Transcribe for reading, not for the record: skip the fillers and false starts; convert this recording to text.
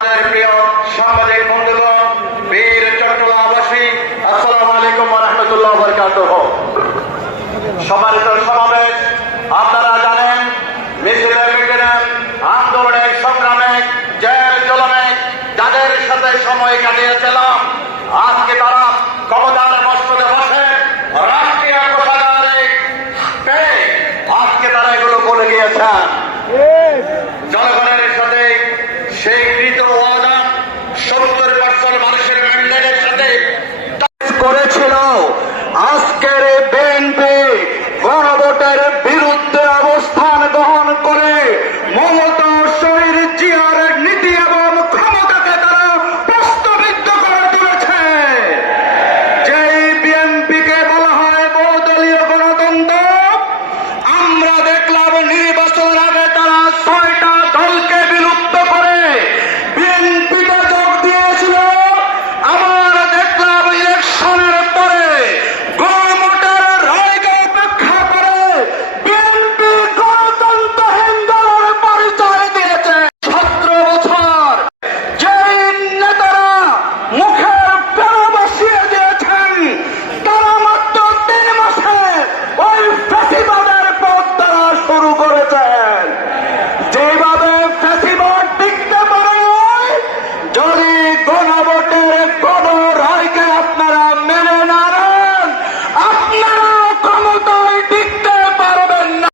প্রিয় সাংবাদিক বন্ধুগণ, বীর চট্টলাবাসী, আসসালামু আলাইকুম ওয়া রাহমাতুল্লাহি ওয়া বারাকাতুহু। সম্মানিত সমাবেশ, আপনারা জানেন মিছিলে মিটিংয়ে আন্দোলনে সংগ্রামে জেল জুলুমে যাদের সাথে সময় কাটিয়েছিলাম, আজকে তারা ক্ষমতার মসনদে বসে রাষ্ট্রীয় কোষাগারে পেয়ে আজকে তারা এগুলো বলে গিয়েছেন। জনগণের সাথে সেই কৃত ওয়াদা 70% মানুষের ম্যান্ডেটের সাথে করেছিল। আজকের এই